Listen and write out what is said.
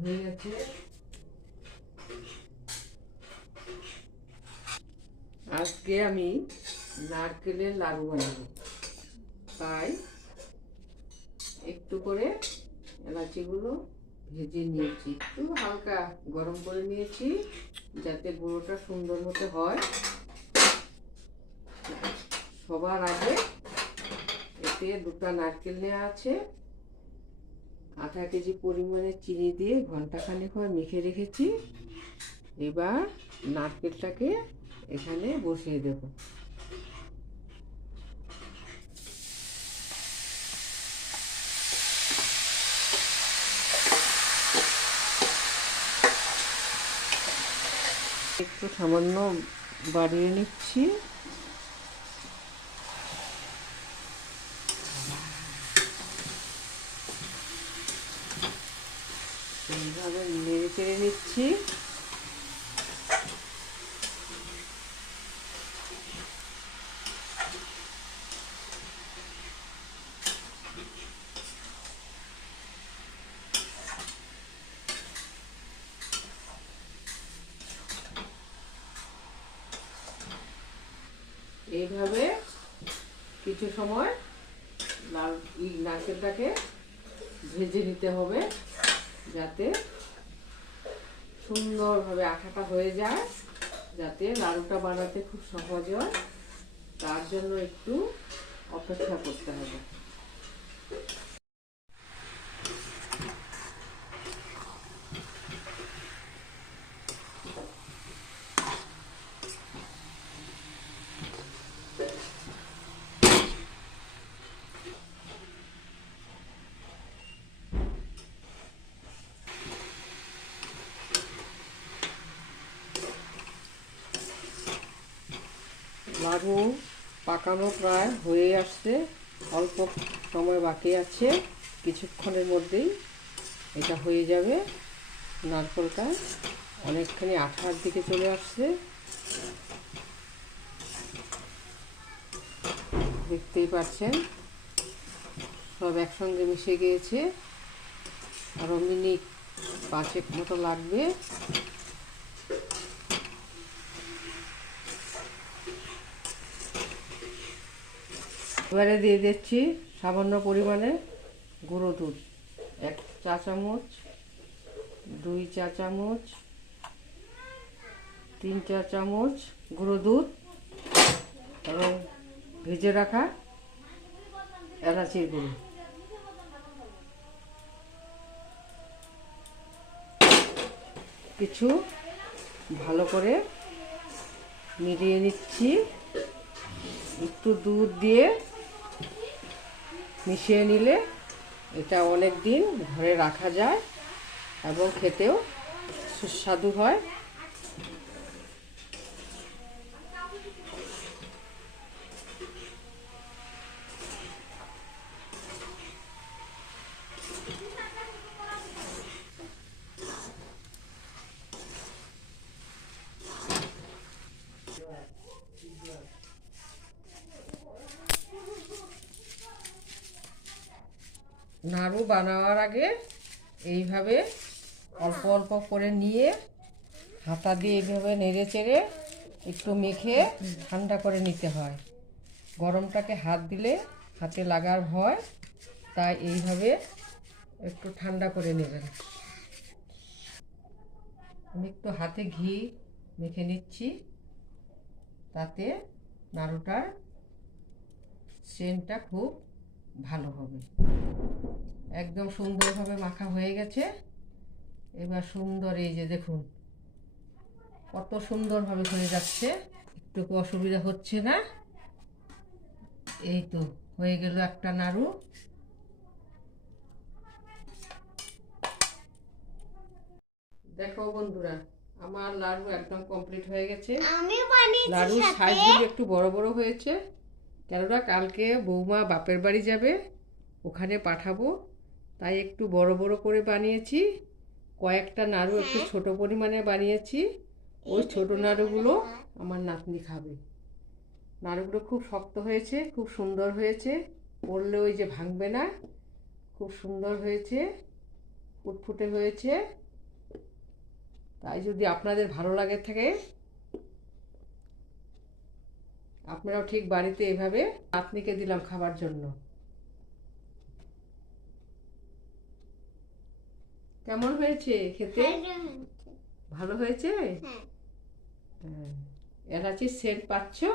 হয়ে গেছে। আজকে আমি নারকেলের লাড়ু বানাবো, তাই একটু করে এলাচিগুলো ভেজে নিয়েছি, একটু হালকা গরম করে নিয়েছি যাতে গুঁড়োটা সুন্দর মতো হয়। সবার আগে এতে 2টা নারকেল নেওয়া আছে, আধা কেজি পরিমাণে চিনি দিয়ে ঘন্টাখানেক হয় মেখে রেখেছি। এবার নারকেলটাকে এখানে বসিয়ে দেব। একটু সামান্য বাড়িয়ে নিচ্ছি। এইভাবে নেড়ে চেড়ে নিচ্ছি। এইভাবে কিছু সময় নারকেলটাকে ভেজে নিতে হবে যাতে সুন্দরভাবে আঠাটা হয়ে যায়, যাতে লাড়ুটা বানাতে খুব সহজ হয়। তার জন্য একটু অপেক্ষা করতে হবে। লাড়ু পাকানো প্রায় হয়ে আসছে, অল্প সময় বাকি আছে, কিছুক্ষণের মধ্যেই এটা হয়ে যাবে। নারকেলটা অনেকখানি আঠার দিকে চলে আসছে, দেখতেই পাচ্ছেন সব একসঙ্গে মিশে গিয়েছে। আরও মিনিট 5 মতো লাগবে। এবারে দিয়ে দিচ্ছি সামান্য পরিমাণে গুঁড়ো দুধ, 1 চা চামচ, 2 চা চামচ, 3 চা চামচ গুঁড়ো দুধ এবং ভেজে রাখা এলাচির গুঁড়ো। কিছু ভালো করে মিলিয়ে নিচ্ছি। একটু দুধ দিয়ে মিশিয়ে নিলে এটা অনেক দিন ঘরে রাখা যায় এবং খেতেও সুস্বাদু হয়। নাড়ু বানাবার আগে এইভাবে অল্প অল্প করে নিয়ে হাতা দিয়ে এইভাবে নেড়ে চেড়ে একটু মেখে ঠান্ডা করে নিতে হয়। গরমটাকে হাত দিলে হাতে লাগার ভয়, তাই এইভাবে একটু ঠান্ডা করে নেবেন। আমি একটু হাতে ঘি মেখে নিচ্ছি, তাতে নাড়ুটার সেন্টটা খুব ভালো হবে। একদম সুন্দরভাবে মাখা হয়ে গেছে। এবার সুন্দর, এই যে দেখুন কত সুন্দরভাবে হয়ে যাচ্ছে, একটু অসুবিধা হচ্ছে না। এই তো হয়ে গেল একটা নাড়ু। দেখো বন্ধুরা, আমার লাড়ু একদম কমপ্লিট হয়ে গেছে। লাড়ুর সাইজগুলো একটু বড় বড় হয়েছে, কেননা কালকে বৌমা বাপের বাড়ি যাবে, ওখানে পাঠাবো, তাই একটু বড় বড় করে বানিয়েছি। কয়েকটা নাড়ু একটু ছোট পরিমাণে বানিয়েছি, ওই ছোট নাড়ুগুলো আমার নাতনি খাবে। নাড়ুগুলো খুব শক্ত হয়েছে, খুব সুন্দর হয়েছে, পড়লে ওই যে ভাঙবে না, খুব সুন্দর হয়েছে, ফুটফুটে হয়েছে। তাই যদি আপনাদের ভালো লাগে থাকে, আপনারাও ঠিক বাড়িতে এভাবে নাতনিকে দিলাম খাবার জন্য। কেমন হয়েছে খেতে? ভালো হয়েছে? হ্যাঁ। এলাচির সেন্ট পাচ্ছো?